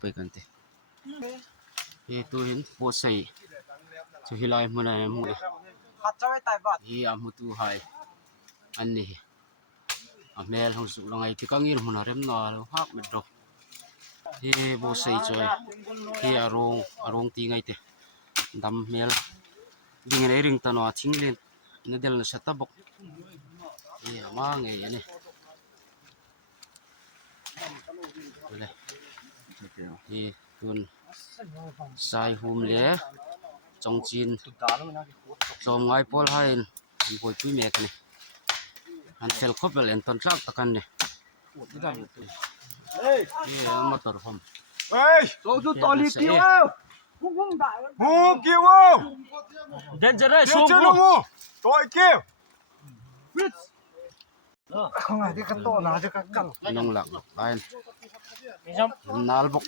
ไปกันเตะตัวเห็นโพสใส่จะฮิลายมันอะไรมึงtu haiอันนี้แม่เราสุดลงไงที่กังยืนมันอะไรมันอะไรฮักไม่ดอกโพสใส่ใจอารมณ์ตีไงเตะดำเมลดิ่งอะไรเรื่องตันว่าทิ้งเล่นนั่นเดี๋ยวเราจะตับกมาไงเนี่ยตุนสายหุ่มเลี้ยจงจีนจอมไงพอลให้ปวดพี่เมกันเนี่ยอันเซลคบเลยอันต้นรักตะกันเนี่ยมาต่อผมSoju toli kiwa. Mu kiwa. dangerous Jangan mu. Toi kiw. Không ai đi cắt to nào cho cắt cắt. nông lạc bain nal bok